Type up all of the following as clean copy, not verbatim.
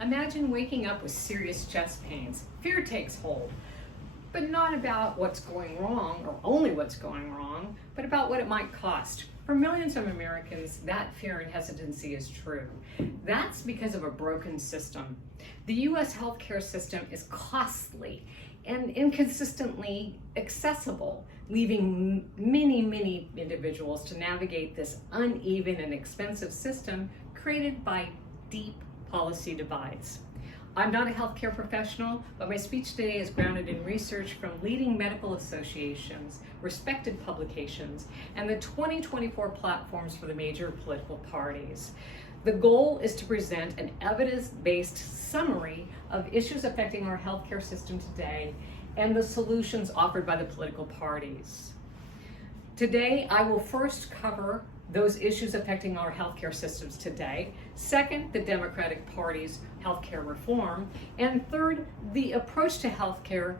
Imagine waking up with serious chest pains. Fear takes hold, but not about what's going wrong or only what's going wrong, but about what it might cost. For millions of Americans, that fear and hesitancy is true. That's because of a broken system. The U.S. healthcare system is costly and inconsistently accessible, leaving many individuals to navigate this uneven and expensive system created by deep policy divides. I'm not a healthcare professional, but my speech today is grounded in research from leading medical associations, respected publications, and the 2024 platforms for the major political parties. The goal is to present an evidence-based summary of issues affecting our healthcare system today and the solutions offered by the political parties. Today, I will first cover those issues affecting our healthcare systems today. Second, the Democratic Party's healthcare reform. And third, the approach to healthcare,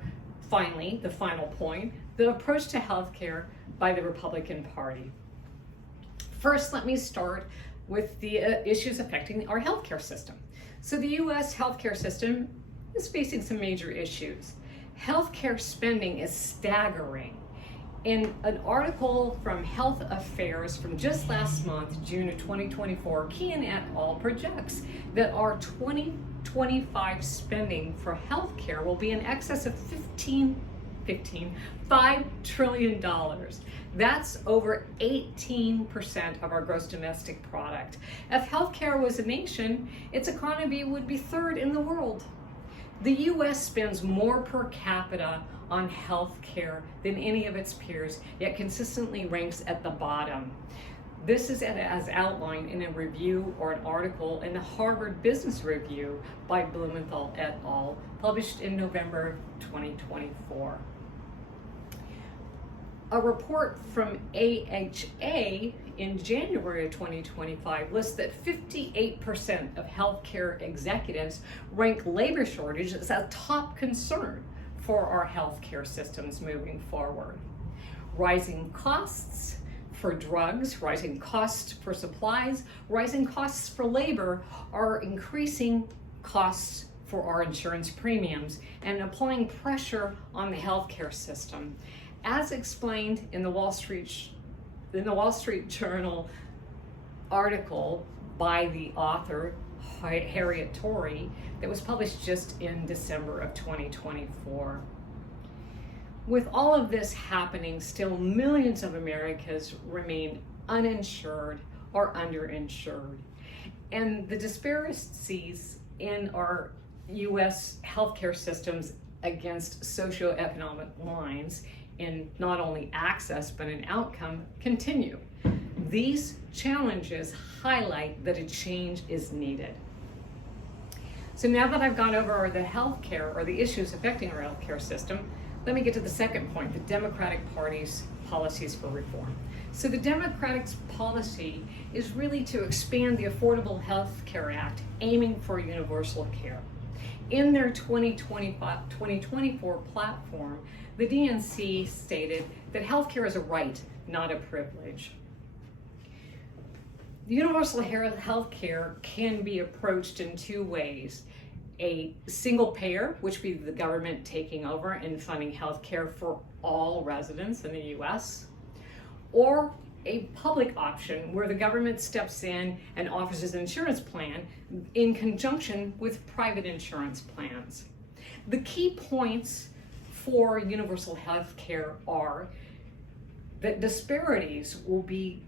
finally, the final point, the approach to healthcare by the Republican Party. First, let me start with the issues affecting our healthcare system. So the U.S. healthcare system is facing some major issues. Healthcare spending is staggering. In an article from Health Affairs from just last month, June of 2024, Kean et al. Projects that our 2025 spending for healthcare will be in excess of $5 trillion. That's over 18% of our gross domestic product. If healthcare was a nation, its economy would be third in the world. The U.S. spends more per capita on health care than any of its peers, yet consistently ranks at the bottom. This is as outlined in a review or an article in the Harvard Business Review by Blumenthal et al., published in November 2024. A report from AHA in January of 2025 lists that 58% of healthcare executives rank labor shortage as a top concern for our healthcare systems moving forward. Rising costs for drugs, rising costs for supplies, rising costs for labor are increasing costs for our insurance premiums and applying pressure on the healthcare system. As explained in the Wall Street Journal article by the author Harriet Torrey that was published just in December of 2024. With all of this happening, still millions of Americans remain uninsured or underinsured. And the disparities in our U.S. healthcare systems against socioeconomic lines in not only access but in outcome continue. These challenges highlight that a change is needed. So now that I've gone over the healthcare or the issues affecting our healthcare system, let me get to the second point, the Democratic Party's policies for reform. So the Democratic policy is really to expand the Affordable Health Care Act, aiming for universal care. In their 2024 platform, the DNC stated that healthcare is a right, not a privilege. Universal health care can be approached in two ways. A single payer, which would be the government taking over and funding health care for all residents in the U.S., or a public option where the government steps in and offers an insurance plan in conjunction with private insurance plans. The key points for universal health care are that disparities will be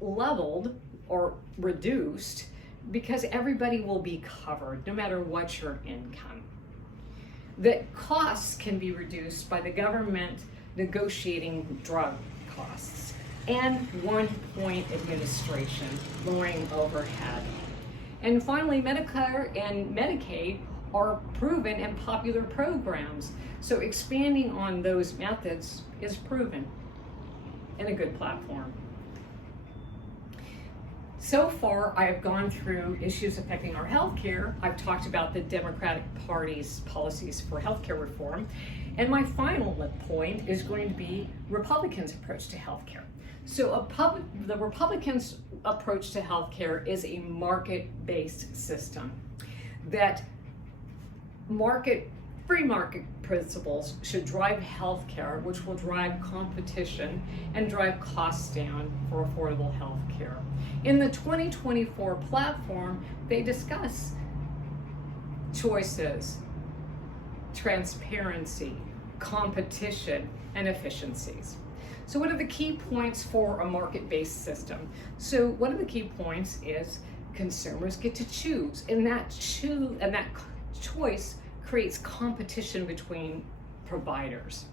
leveled or reduced because everybody will be covered no matter what your income. That costs can be reduced by the government negotiating drug costs and one-point administration, lowering overhead. And finally, Medicare and Medicaid are proven and popular programs, so expanding on those methods is proven and a good platform. So far, I have gone through issues affecting our healthcare. I've talked about the Democratic Party's policies for healthcare reform. And my final point is going to be Republicans' approach to healthcare. So the Republicans' approach to healthcare is a market-based system that Free market principles should drive healthcare, which will drive competition and drive costs down for affordable healthcare. In the 2024 platform, they discuss choices, transparency, competition, and efficiencies. So what are the key points for a market-based system? So one of the key points is consumers get to choose, and that choice creates competition between providers.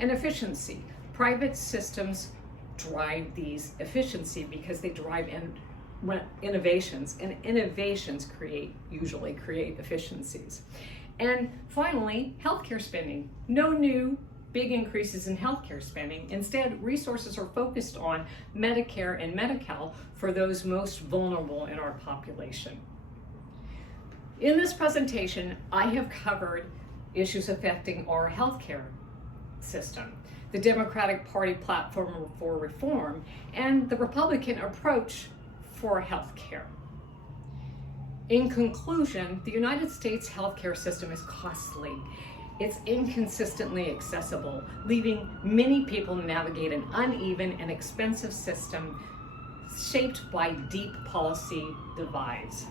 And efficiency. Private systems drive these efficiency because they drive innovations, and innovations usually create efficiencies. And finally, healthcare spending. No new big increases in healthcare spending. Instead, resources are focused on Medicare and Medi-Cal for those most vulnerable in our population. In this presentation, I have covered issues affecting our healthcare system, the Democratic Party platform for reform, and the Republican approach for healthcare. In conclusion, the United States healthcare system is costly. It's inconsistently accessible, leaving many people navigate an uneven and expensive system shaped by deep policy divides.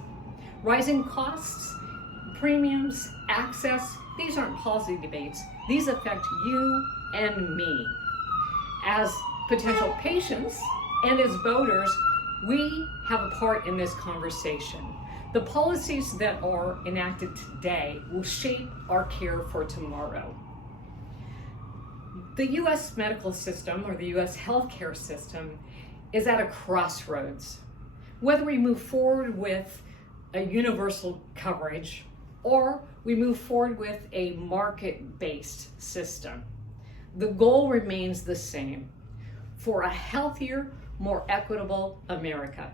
Rising costs, premiums, access, these aren't policy debates. These affect you and me. As potential patients and as voters, we have a part in this conversation. The policies that are enacted today will shape our care for tomorrow. The U.S. medical system, or the U.S. healthcare system, is at a crossroads. Whether we move forward with a universal coverage or we move forward with a market-based system, the goal remains the same: for a healthier, more equitable America.